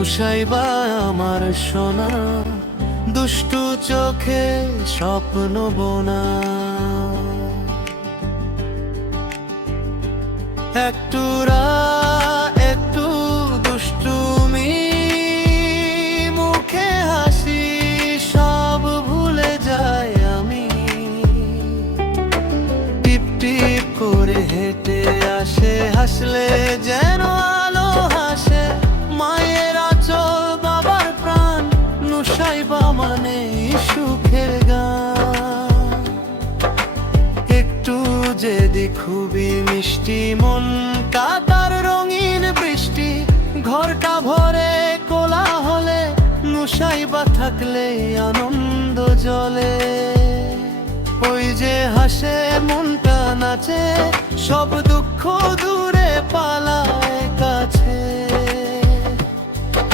নুসাইবা আমার সোনা। দুষ্টু চোখে স্বপ্ন বোনা। একটুরা একটু দুষ্টুমি মুখে হাসি সব ভুলে যাই আমি। টিপ টিপ করে হেঁটে আসে, হাসলে যেন নুসাইবা মানে সুখের গান। একটু যেদি খুবই মিষ্টি মনটা তার রঙিন বৃষ্টি, ঘরটা ভরে কোলা হলে নুসাইবা থাকলে আনন্দ জলে। ওই যে হাসে মনটা নাচে, সব দুঃখ দূরে পালায় কাছে।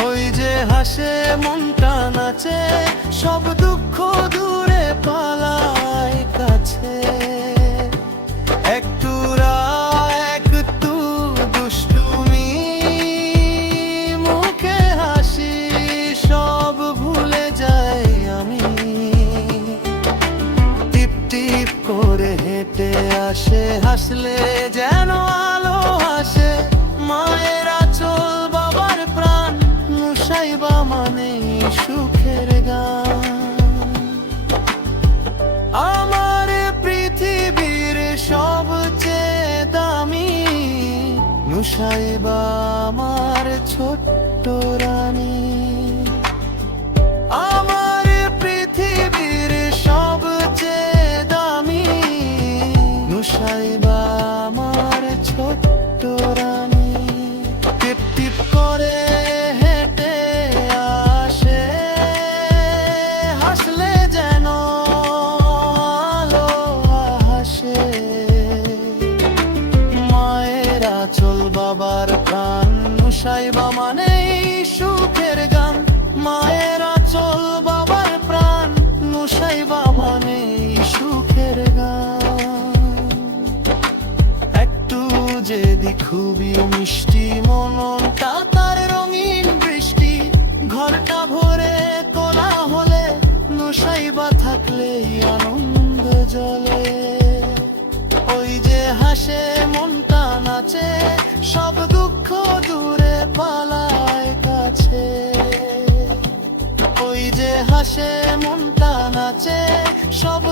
ওই যে হাসে মনটা নাচে সব দুঃখ দূরে পালায় কাছে। একটু দুষ্টুমি, মুখে হাসি, সব ভুলে যাই আমি। টিপ টিপ করে হেঁটে আসে, হাসলে যেন নুসাইবা আমার ছোট্ট রানী। আমার মায়ের আচল বাবার প্রাণ নুসাইবা মানে সুখের গান। মায়ের আচল বাবার প্রাণ নুসাইবা মানে সুখের গান। একটু যেদি খুবই মিষ্টি মনটা তার রঙিন বৃষ্টি, ঘরটা ভরে কোলা হলে নসাইবা থাকলে আনন্দ জলে। ওই যে হাসে মনটা নাচে সব দুঃখ দূরে পালায় কাছে। ওই যে হাসে মনটা নাচে সব